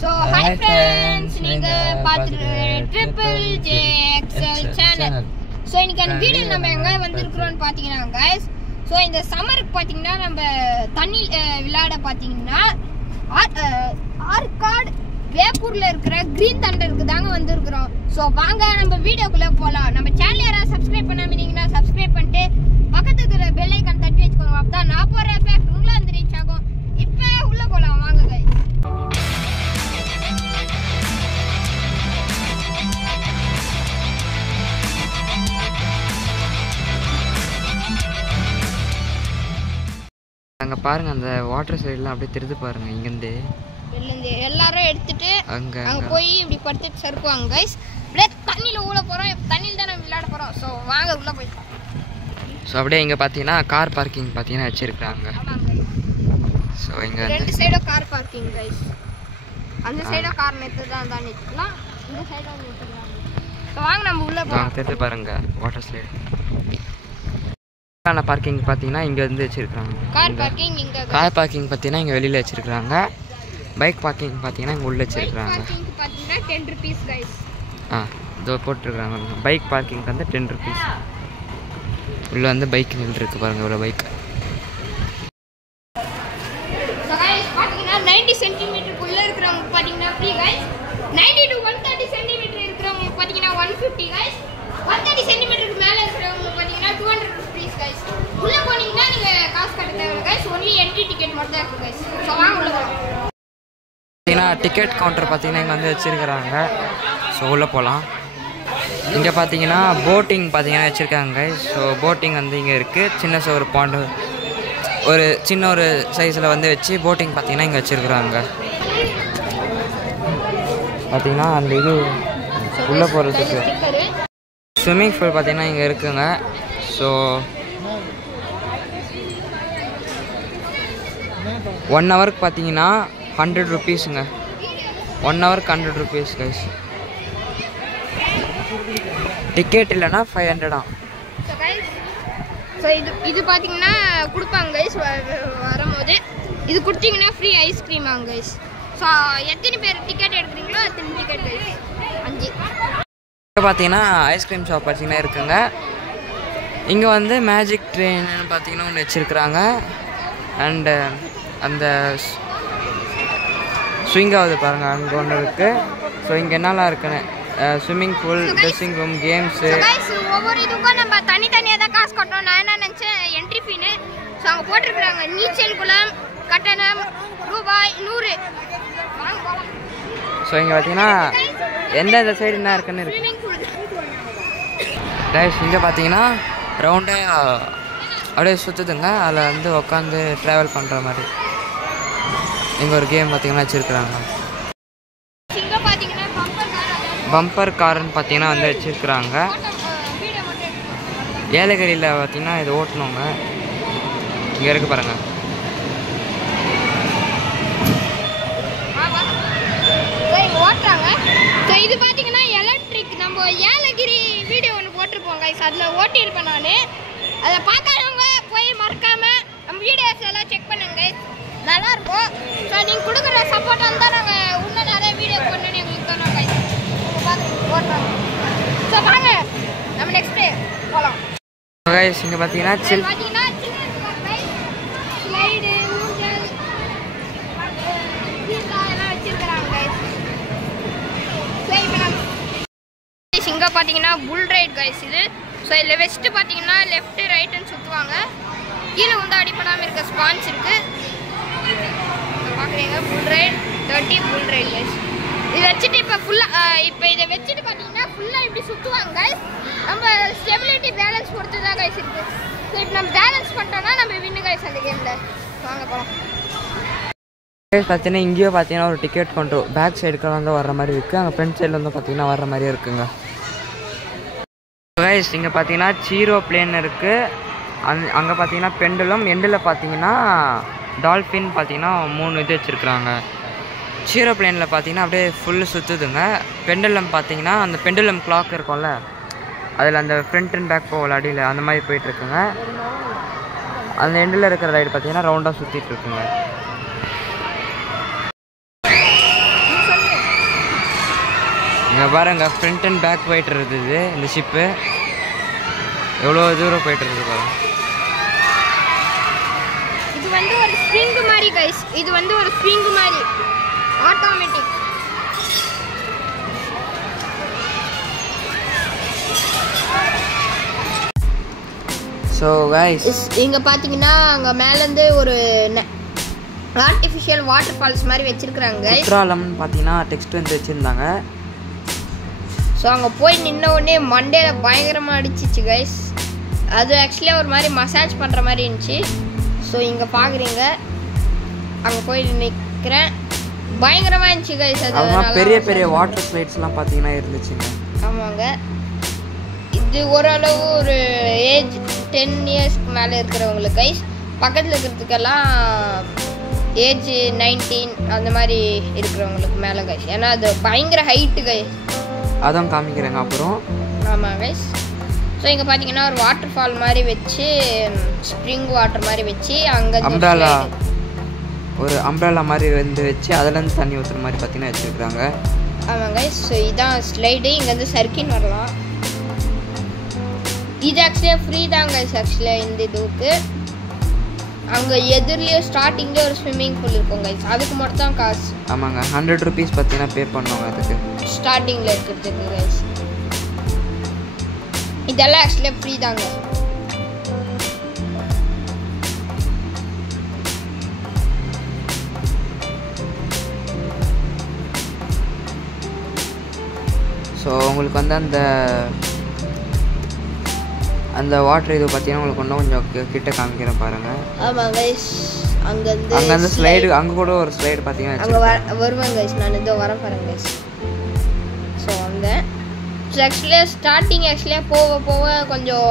So hi friends, நீங்க பாத்துட்டு Triple J XL channel. So இன்னைக்கு அந்த வீடியோ நம்ம எங்க வந்திருக்கோம்னு பாத்தீங்கன்னா guys, so இந்த சம்மருக்கு பாத்தீங்கன்னா நம்ம தண்ணி விளையாட பாத்தீங்கன்னா ஆர்காட் வேப்பூர்ல இருக்கிற கிரீன் தண்டருக்கு தாங்க வந்திருக்கோம். So வாங்க நம்ம வீடியோக்குள்ள போலாம். நம்ம சேனலை யாராவது சப்ஸ்கிரைப் பண்ணாம இருந்தீங்கன்னா சப்ஸ்கிரைப் பண்ணிட்டு பக்கத்துல இருக்கிற பெல் ஐகான் தட்டி வச்சுக்கோங்க. அப்பதான் நான் போற எஃபெக்ட் உங்களுக்கு வந்து ரீச் ஆகும். இப்போ உள்ள போலாம் வாங்க guys. அங்க பாருங்க அந்த வாட்டர் சைடுலாம் அப்படியே தெரிது பாருங்க. இங்க இருந்து எல்லாரும் எடுத்துட்டு அங்க போய் இப்படி படுத்து சறுக்குவாங்க गाइस. அப்படியே தண்ணில ஊள போறோம். தண்ணில தான் நம்ம விளையாட போறோம். சோ வாங்க உள்ள போய். சோ அப்படியே இங்க பாத்தீங்கன்னா கார் பார்க்கிங் பாத்தீங்கன்னா வச்சிருக்காங்க. சோ இங்க ரெண்டு சைடும் கார் பார்க்கிங் गाइस. அந்த சைடு கார் நிறுத்ததான் தான் நிக்கலாம். இந்த சைடு நிறுத்தலாம். சோ வாங்க நம்ம உள்ள போலாம். தெரிது பாருங்க வாட்டர் சைடு. கார் பார்க்கிங் பாத்தீங்கன்னா இங்க வந்து வச்சிருக்காங்க. கார் பார்க்கிங் இங்க. கார் பார்க்கிங் பாத்தீங்கன்னா இங்க வெளியில வச்சிருக்காங்க. பைக் பார்க்கிங் பாத்தீங்கன்னா இங்க உள்ள வச்சிருக்காங்க. பைக் பார்க்கிங் பாத்தீங்கன்னா 10 rupees गाइस. இதோ போட்டுருக்காங்க. பைக் பார்க்கிங் வந்து 10 rupees. உள்ள வந்து பைக் நின்று இருக்கு பாருங்க இவ்வளவு பைக். So guys பாத்தீங்கன்னா 90 cm குள்ள இருக்குறவங்க பாத்தீங்கன்னா free guys. 90 to 130 cm இருக்குறவங்க பாத்தீங்கன்னா 150 guys. 130 cm க்கு மேல இருக்குறவங்க பாத்தீங்கன்னா 200 rupees guys. உள்ள போனீங்கன்னா நீங்க காசு கட்ட தேவையில்லை guys. only entry ticket மட்டும் தான் இருக்கு guys. So வாங்க உள்ள போலாம். பாத்தீங்கன்னா டிக்கெட் கவுண்டர் பாத்தீங்கன்னா இங்க வந்து வச்சிருக்காங்க. ஸோ உள்ள போகலாம். இங்கே பார்த்தீங்கன்னா போட்டிங் பார்த்தீங்கன்னா வச்சுருக்காங்க. ஸோ போட்டிங் வந்து இங்கே இருக்குது. சின்ன ஒரு பாண்டு ஒரு சின்ன ஒரு சைஸில் வந்து வச்சு போட்டிங் பார்த்தீங்கன்னா இங்கே வச்சுருக்குறாங்க. பார்த்தீங்கன்னா அந்த இது உள்ளே போகிறதுக்கு ஸ்விம்மிங் பூல் பார்த்தீங்கன்னா இங்கே இருக்குங்க. ஸோ 1 ஹவருக்கு பார்த்தீங்கன்னா 100 rupeesங்க. 1 ஹவருக்கு 100 rupees guys. டிக்கெட் இல்லைன்னா 500. ஸோ இது பார்த்தீங்கன்னா கொடுப்பாங்க கைஸ் வரும்போது. இது கொடுத்தீங்கன்னா ஃப்ரீ ஐஸ்கிரீம் ஆகும் கைஸ். ஸோ எத்தனை பேர் டிக்கெட் எடுக்கிறீங்களோ அத்தனை டிக்கெட் கைஸ் 5. இப்போ பார்த்தீங்கன்னா ஐஸ்கிரீம் ஷாப் பார்த்தீங்கன்னா இருக்குங்க. இங்கே வந்து மேஜிக் ட்ரெயின்னு பார்த்தீங்கன்னா ஒன்று வச்சுருக்குறாங்க. அண்டு அந்த ஸ்விங்காவது பாருங்கள் அங்கே ஒன்று இருக்குது. ஸோ இங்கே என்னெல்லாம் இருக்குன்னு swimming pool, dressing room, games. ஒவ்வொரு இதுக்கும் நம்ம தனித்தனியாக தான் காசு கட்டணும். நான் என்ன நினச்சேன் என்ட்ரி ஃபீனு. ஸோ அங்கே போட்டிருக்குறாங்க நீச்சல் குளம் கட்டணம் ரூபாய் 100. ஸோ இங்கே பார்த்தீங்கன்னா எந்தெந்த சைடு என்ன இருக்குன்னு இருக்கு கைஸ். இங்கே பார்த்தீங்கன்னா ரவுண்டாக அப்படியே சுற்றுதுங்க. அதில் வந்து உட்காந்து ட்ராவல் பண்ணுற மாதிரி இங்கே ஒரு கேம் பார்த்தீங்கன்னா வச்சுருக்குறாங்க. பம்பர் காருன்னு பார்த்தீங்கன்னா வந்து வச்சுருக்குறாங்க. ஏலகிரியில் பார்த்தீங்கன்னா இது ஓட்டணுங்க. இங்கே இருக்குது பாருங்கள். ஓட்டுறாங்க. ஸோ இது பார்த்தீங்கன்னா எலக்ட்ரிக். நம்ம ஏலகிரி வீடியோ ஒன்று போட்டிருப்போம் கைஸ். அதில் ஓட்டியிருப்பேன் நான். அதை பார்க்காதவங்க போய் மறக்காமல் நம்ம வீடியோஸ் எல்லாம் செக் பண்ணுங்க கைஸ். நல்லாயிருக்கும். ஸோ நீங்கள் கொடுக்குற சப்போர்ட்டாக இருந்தால் நாங்கள் இன்னும் நிறைய வீடியோ பண்ணணும்னு எங்களுக்கு தோணும் கைஸ். ஓட்டுறாங்க. ஸோ வாங்க நம்ம நெக்ஸ்ட் போகலாம் கைஸ். இங்கே பார்த்தீங்கன்னா ஸ்லைடு ஊஞ்சல் எல்லாம் வச்சிருக்கிறாங்க கைஸ். இங்கே பார்த்தீங்கன்னா புல் ரைட் கைஸ் இது. ஸோ இதில் வெஸ்ட்டு பார்த்தீங்கன்னா லெஃப்ட் ரைட்டுன்னு சுற்றுவாங்க. கீழே வந்து அடிப்படாமல் இருக்க ஸ்பான்ஸ் இருக்குது. பார்க்குறீங்க புல் ரைட் 30 புல் ரைட் கைஸ். இதை வச்சுட்டு இப்போ இதை வச்சுட்டு பார்த்தீங்கன்னா ஃபுல்லாக இப்படி சுற்றுவாங்க கைஸ். நம்ம ஸ்டெபிலிட்டி பேலன்ஸ் பொறுத்து தான் கைஸ் இருக்குது. ஸோ இப்போ நம்ம பேலன்ஸ் பண்ணிட்டோம்னா நம்ம வின்னு கைஸ் அந்த கேமில். வாங்க போகலாம். பார்த்தீங்கன்னா இங்கேயோ பார்த்தீங்கன்னா ஒரு டிக்கெட் கவுண்டர் பேக் சைடுக்கெல்லாம் வந்து வர்ற மாதிரி இருக்குது. அங்கே ஃப்ரண்ட் சைடில் வந்து பார்த்தீங்கன்னா வர்ற மாதிரியே இருக்குங்க கைஸ். இங்கே பார்த்தீங்கன்னா ஜீரோ பிளேன் இருக்குது. அங்கே பார்த்தீங்கன்னா பெண்டுலம், எண்டில் பார்த்தீங்கன்னா டால்ஃபின் பார்த்தீங்கன்னா 3 இது வச்சுருக்குறாங்க. ஜீரோ பிளேனில் பார்த்தீங்கன்னா அப்படியே ஃபுல்லு சுற்றுதுங்க. பெண்டுலம் பார்த்தீங்கன்னா அந்த பெண்டுலம் கிளாக் இருக்கும்ல அதில் அந்த ஃப்ரண்ட் அண்ட் பேக் போகல அடியில் அந்த மாதிரி போயிட்டுருக்குங்க. அந்த எண்டில் இருக்கிற ரைடு பார்த்தீங்கன்னா ரவுண்டாக சுற்றிட்டு இருக்குங்க. பாருங்க ஃப்ரண்ட் அண்ட் பேக் போயிட்டு இருக்குது இந்த ஷிப்பு. எவ்வளோ தூரம் போயிட்டு இருக்குது பாருங்க. இது வந்து ஒரு ஸ்ப்ரிங் மாதிரி கைஸ். இது வந்து ஒரு ஸ்ப்ரிங் மாதிரி ஆட்டோமேட்டிக். ஸோ கைஸ் இங்கே பார்த்தீங்கன்னா அங்கே மேலேருந்து ஒரு ஆர்டிஃபிஷியல் வாட்டர் ஃபால்ஸ் மாதிரி வச்சிருக்கிறாங்க. குற்றாலம்னு பார்த்தீங்கன்னா டெக்ஸ்ட் வந்து வச்சுருந்தாங்க. ஸோ அங்கே போய் நின்ன உடனே மண்டேல பயங்கரமாக அடிச்சிச்சு கைஸ். அது ஆக்சுவலியாக ஒரு மாதிரி மசாஜ் பண்ணுற மாதிரி இருந்துச்சு. ஸோ இங்கே பார்க்குறீங்க, அங்கே போய் நிற்கிறேன், பயங்கரமாக இருந்துச்சு கைஸ். அது பெரிய பெரிய வாட்டர் ஸ்லைட்ஸ்லாம் பார்த்தீங்கன்னா இருந்துச்சுங்க. ஆமாங்க, இது ஓரளவு ஒரு ஏஜ் 10 இயர்ஸ்க்கு மேலே இருக்கிறவங்களுக்கு கைஸ். பக்கத்தில் இருக்கிறதுக்கெல்லாம் ஏஜ் 19 அந்த மாதிரி இருக்கிறவங்களுக்கு மேலே கைஸ். ஏன்னா அது பயங்கர ஹைட்டு கைஸ். அதான் காமிக்கிறேங்க அப்புறம். ஆமாம் கைஸ். ஸோ இங்கே பார்த்தீங்கன்னா ஒரு வாட்டர் ஃபால் மாதிரி வச்சு, ஸ்ப்ரிங் வாட்டர் மாதிரி வச்சு அங்கே ஒரு அம்ப்ரெல்லா மாதிரி வந்து வச்சு அதுலேருந்து தண்ணி ஊற்றுற மாதிரி பார்த்தீங்கன்னா வச்சுருக்குறாங்க. ஆமாம் கைஸ். ஸோ இதான் ஸ்லைடு. இங்கேருந்து சர்க்கின் வரலாம். இது ஆக்சுவலியாக ஃப்ரீ தான் கைஸ். ஆக்சுவலியாக இந்த இதுக்கு அங்கே எதிர்லேயே ஸ்டார்டிங்லேயே ஒரு ஸ்விம்மிங் பூல் இருக்கும் கைஸ். அதுக்கு மட்டும் தான் காசு. ஆமாங்க, 100 rupees பார்த்தீங்கன்னா பே பண்ணுவாங்க அதுக்கு ஸ்டார்டிங்கில் இருக்கிறதுக்கு கைஸ். இதெல்லாம் ஆக்சுவலியாக ஃப்ரீ தாங்க. ஸோ உங்களுக்கு வந்து அந்த வாட்டர் இது பார்த்தீங்கன்னா உங்களுக்கு இன்னும் கொஞ்சம் கிட்ட காமிக்கிறேன் பாருங்கள். ஆமாம் கைஸ். அங்கேருந்து ஸ்லைடு, அங்கே கூட ஒரு ஸ்லைடு பார்த்தீங்கன்னா அங்கே வருவேன் கைஸ். நான் இதோ வர போகிறேன் கைஸ். ஸோ வந்தேன். ஸோ ஆக்சுவலியாக ஸ்டார்டிங் ஆக்சுவலியாக போக போக கொஞ்சம்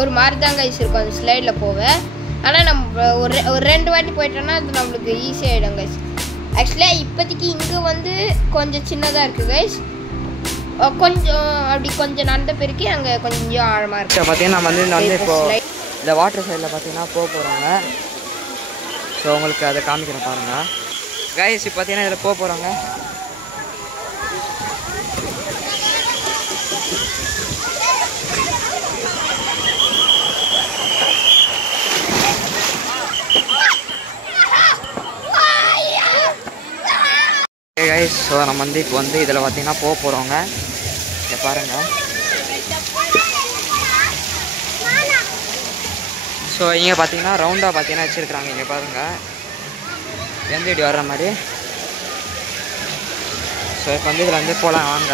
ஒரு மாதிரி தான் கைஸ் இருக்கும் அந்த ஸ்லைடில் போக. ஆனால் நம்ம ஒரு 2 வாட்டி போயிட்டோன்னா அது நம்மளுக்கு ஈஸியாகிடும் கைஸ். ஆக்சுவலியாக இப்போதைக்கு இங்கே வந்து கொஞ்சம் சின்னதாக இருக்குது கைஸ். கொஞ்சம் அப்படி கொஞ்சம் நடந்த பிறகு அங்கே கொஞ்சம் ஆழமாக இருக்குது. பார்த்தீங்கன்னா நம்ம வந்து இப்போ இந்த வாட்டர் சைடில் பார்த்தீங்கன்னா போக போகிறாங்க. ஸோ உங்களுக்கு அதை காமிக்கிறேன் பாருங்கள் கைஸ். இப்போ பார்த்தீங்கன்னா இதில் போக போகிறாங்க. கைஸ், ஸோ நம்ம வந்து இப்போ வந்து இதில் பார்த்தீங்கன்னா போக போகிறோங்க. இதை பாருங்கள். ஸோ இங்கே பார்த்தீங்கன்னா ரவுண்டாக பார்த்தீங்கன்னா வச்சுருக்குறாங்க. இங்கே பாருங்கள், எந்த இடி வர்ற மாதிரி. ஸோ இப்போ வந்து இதில் வந்து போகலாம் வாங்க.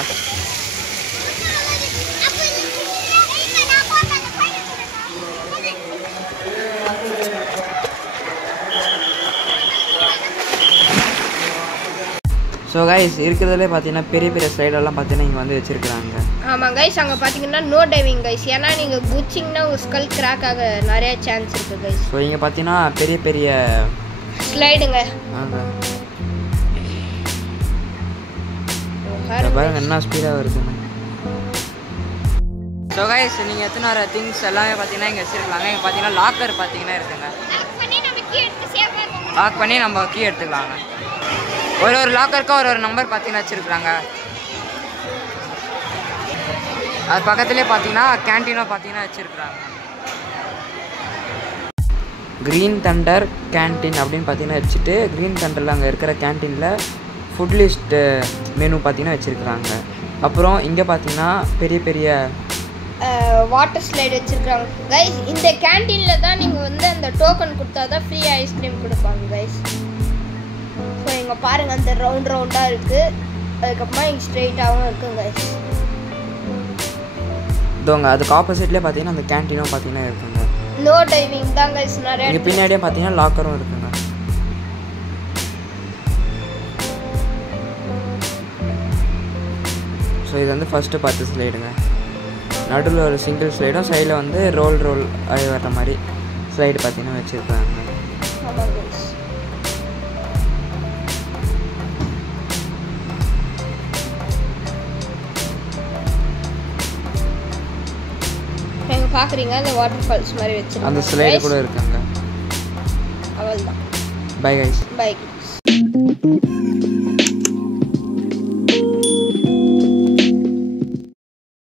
ஸோ கைஸ், இருக்கிறதுலே பார்த்தீங்கன்னா பெரிய பெரிய ஸ்லைடெல்லாம் பார்த்தீங்கன்னா இங்கே வந்து வச்சுருக்குறாங்க. ஆமாம் கைஸ். அங்கே பார்த்தீங்கன்னா நோ டைவிங் கைஸ். ஏன்னா நீங்கள் குச்சிங்கன்னா ஒரு ஸ்கல் கிராக் ஆக நிறைய சான்ஸ் இருக்குது கைஸ். ஸோ இங்கே பார்த்தீங்கன்னா பெரிய பெரிய ஸ்லைடுங்க. பாருங்க என்ன ஸ்பீடாக வருதுன்னு. ஸோ கைஸ், நீங்கள் எத்தனை வர திங்ஸ் எல்லாமே பார்த்தீங்கன்னா இங்கே வச்சுருக்கலாங்க. இங்கே பார்த்தீங்கன்னா லாக்கர் பார்த்தீங்கன்னா இருக்குங்க. லாக் பண்ணி நம்ம கீ எடுத்துக்கலாங்க. ஒரு லாக்கருக்கும் ஒரு நம்பர் பார்த்தீங்கன்னா வச்சுருக்குறாங்க. அது பக்கத்துலேயே பார்த்தீங்கன்னா கேன்டீனும் பார்த்தீங்கன்னா வச்சுருக்குறாங்க. க்ரீன் தண்டர் கேன்டீன் அப்படின்னு பார்த்தீங்கன்னா வச்சுட்டு, க்ரீன் தண்டரில் அங்கே இருக்கிற கேன்டீனில் ஃபுட் லிஸ்ட்டு மெனு பார்த்தீங்கன்னா வச்சுருக்குறாங்க. அப்புறம் இங்கே பார்த்தீங்கன்னா பெரிய பெரிய வாட்டர் ஸ்லைடு வச்சுருக்காங்க கைஸ். இந்த கேன்டீனில் தான் நீங்கள் வந்து அந்த டோக்கன் கொடுத்தா தான் ஃப்ரீ ஐஸ்கிரீம் கொடுப்பாங்க கைஸ். ஸோ இங்கே பாருங்கள், அந்த ரவுண்டாக இருக்குது. அதுக்கப்புறமா இங்கே ஸ்ட்ரெயிட்டாகவும் இருக்குது கைஸ். இதோங்க அதுக்கு ஆப்போசிட்லேயே பார்த்தீங்கன்னா அந்த கேன்டீனும் பார்த்தீங்கன்னா இருக்குங்க. நோ டைவிங் தான் கைஸ். நிறைய இங்கே பின்னாடியே பார்த்தீங்கன்னா லாக்கரும் இருக்குங்க. ஸோ இது வந்து ஃபஸ்ட்டு பார்த்து ஸ்லைடுங்க. நடுவில் ஒரு சிங்கிள் ஸ்லைடும் சைடில் வந்து ரோல் ஆகி வர்ற மாதிரி ஸ்லைடு பார்த்தீங்கன்னா வச்சுருக்காங்க. ஆமாம் கைஸ். நீங்கள் பார்க்குறீங்க அந்த வாட்டர் ஃபால்ஸ் மாதிரி வச்சுருக்காங்க. அந்த ஸ்லைடு கூட இருக்காங்க. அவ்வளோதான். Bye guys. Bye guys.